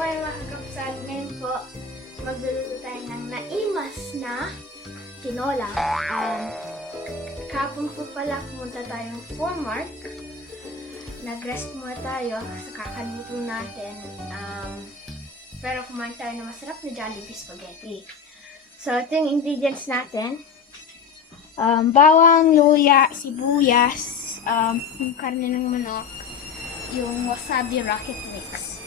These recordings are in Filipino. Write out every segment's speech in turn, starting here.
morning mga kakapsat. Ngayon po, magluluto tayo ng naimas na tinola. Kahapon po pala pumunta tayong Formark. Nag-rest muna tayo sa kakaluto natin. Pero kumain tayo ng masarap na Jollibee spaghetti. So, ito yung ingredients natin. Bawang, luya, sibuyas, yung karne ng manok, yung wasabi rocket mix.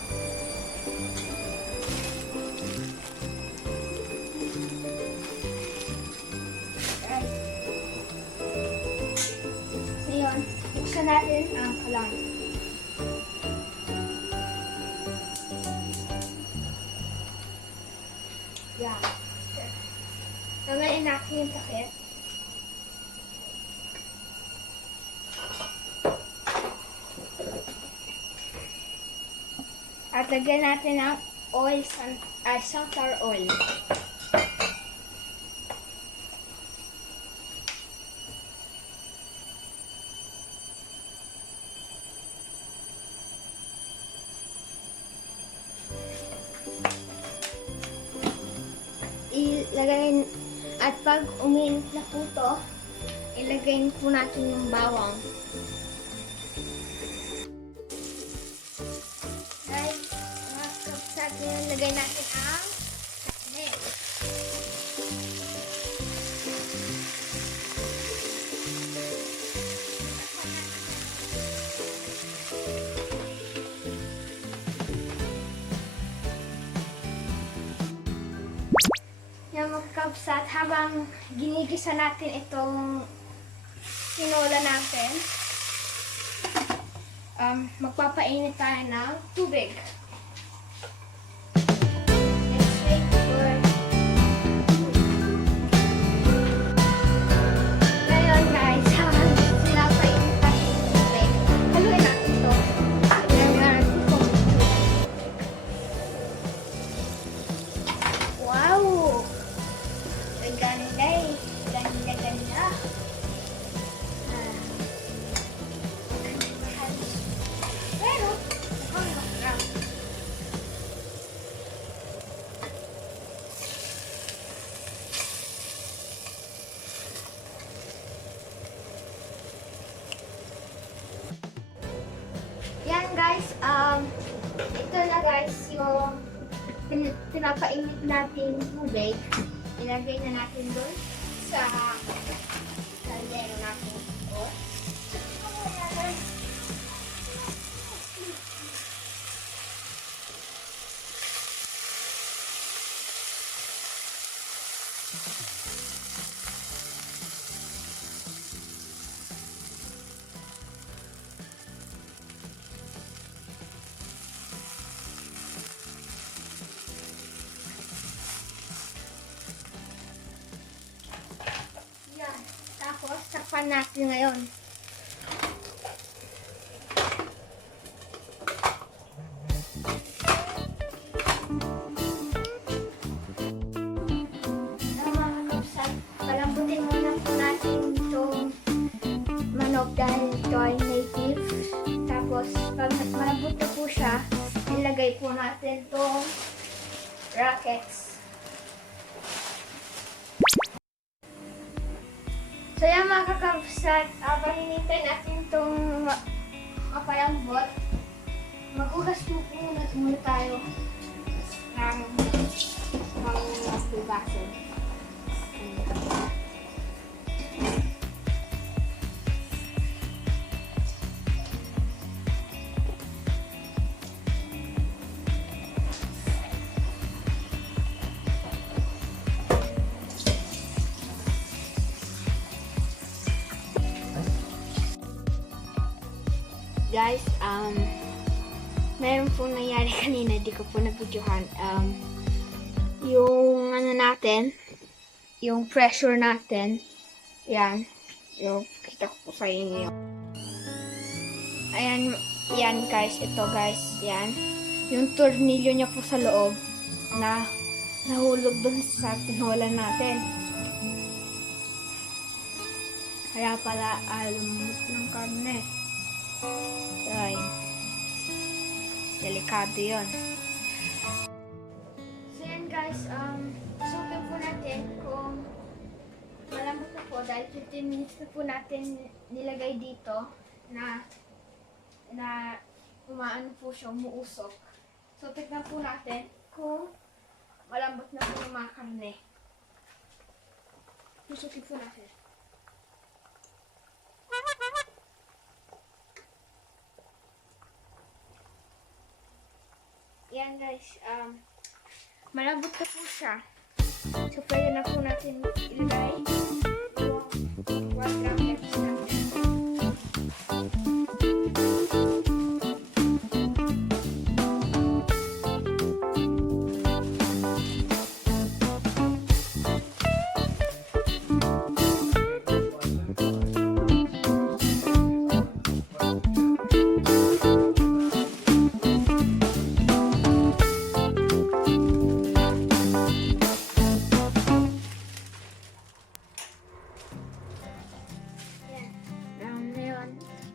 Ngayon, buksan natin ang kalan. Yan. Tamayin natin yung takip. At lagyan natin ng oil, sunflower oil. Ilagay, at pag uminit na po ito, ilagay po natin yung bawang. Guys, mga kapsat, ilagay natin ang karne. Yan mga kapsat, habang ginigisa natin itong tinola natin, magpapainit tayo ng tubig. Let's wait for... Ngayon guys, habang pinapainit natin yung tubig, haluin natin ito. Lagyan natin itong wow! Ang ganda eh. Ganda. Pero, mukhang masarap. Yan guys, ito na guys yung pinapainit natin tubig. Ilagay na natin doon sa kaldero natin. Yan. Tapos, takpan natin ngayon. Palambutin muna po natin itong manok dahil ito ay native. Tapos, pag malambot na po siya, ilagay po natin itong rockets. So yan mga kakapsat, paninintay natin itong mapalambot. Maghugas po muna tayo ng hugasan. Guys, meron pong nangyari kanina, di ko po nabidyohan. Yung ano natin, yung pressure natin, yan, yung kita ko po sa inyo. Ayan, yan guys, ito guys, yan. Yung tornilyo niya po sa loob, na nahulog dun sa tinola natin. Kaya pala, lumot ng karne. Ay, delikado yun. guys, susukin po natin kung malambot na po dahil 15 minutes na po natin nilagay dito na umaano po siya, umuusok. So, tignan po natin kung malambot na po yung mga karne. Susukin po natin. Yan guys, malambot na po siya. So, pwede na po natin ilagay yung 1 gram lettuce natin.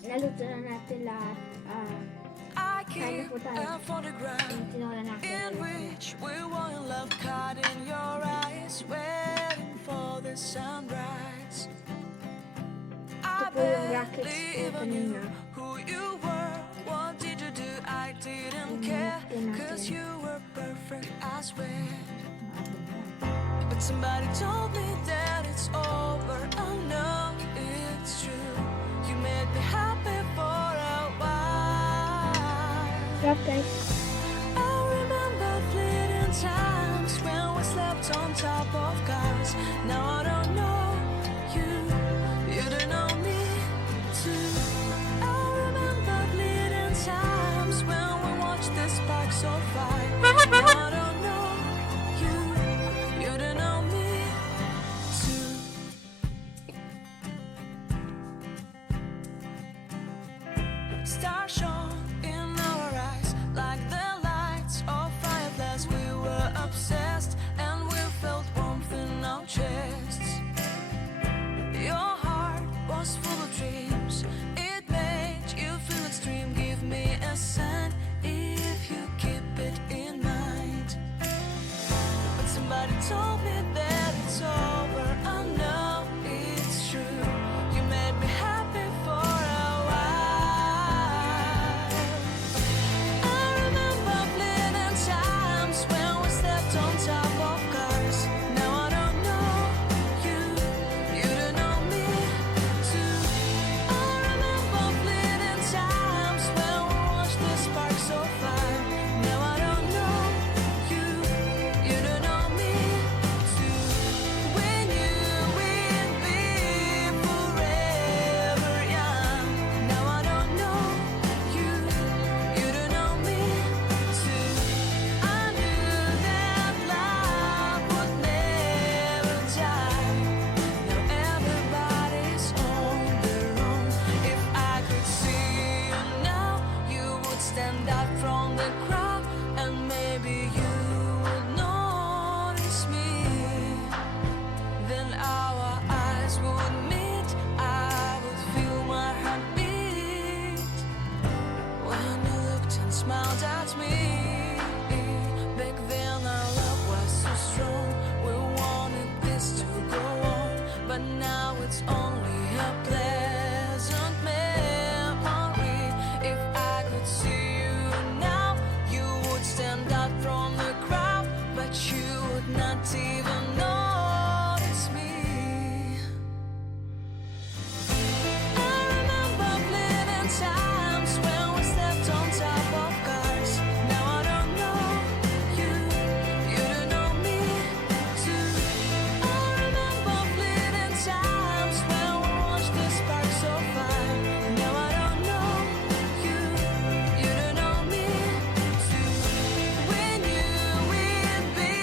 Naluto na natin lahat. Kain na po tayo. Yung tinola natin. In which we were in love, caught in your eyes, waiting for the sunrise. I Ito po yung brackets barely ko even kanina. knew who you were. What did you do? I didn't care, cause you were perfect, I swear. But somebody told me that it's over. Oh no, it's true. You made me happy for a while. Sarap guys. I remember fleeting times when we slept on top of cars. Now I don't know you, you don't know me too. I remember fleeting times when we watched the sparks so far. Now I don't know you, you don't know me too. Stars shone in our eyes like the lights of fireflies. We were obsessed and we felt warmth in our chests. Your heart was full of dreams. It made you feel extreme. Give me a sign if you keep it in mind. But somebody told me that it's over. I know it's true. You made me happy for a while. I remember fleeting times when we slept on top of cars. Now I don't know you, you don't know me too. I remember fleeting times when we watched the sparks so far. Now I don't know you, you don't know me too. We knew we'd be forever young. Now I don't know you, you don't know me too. I knew that love would never die. Now everybody's on their own. If I could see you now, you would stand out from the crowd, and maybe you would notice me. Then our eyes would meet. I would feel my heart beat when you looked and smiled at me. Back then our love was so strong. We wanted this to go on, but now it's only a pleasant memory. If I could see you now, you would stand out from the crowd, but you would not even notice me. I remember fleeting times when we slept on top of cars. Now I don't know you, you don't know me too. I remember fleeting times when we watched the sparks so far. Now I don't know you, you don't know me too. We knew we'd be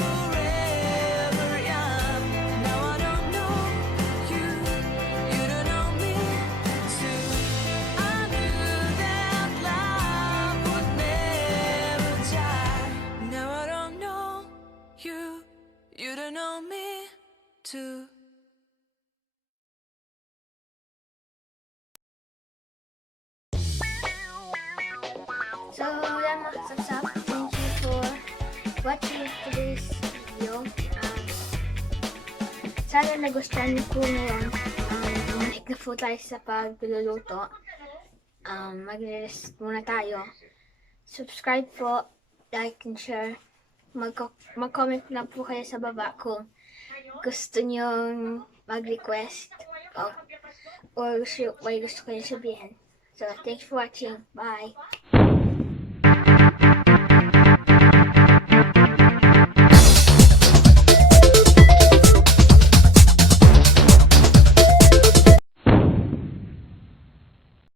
forever young. Now I don't know you, you don't know me too. I knew that love would never die. Now I don't know you, you don't know me too. So, yan mga kasapsap. Thank you for watching today's video. Sana nagustuhan niyo po ngayon. Bumalik na po tayo sa pagluluto. Mag-rest muna tayo. Subscribe po, like and share. Mag-comment lang po kayo sa baba kung gusto niyo mag-request or may gusto kayo sabihin. So, thanks for watching. Bye!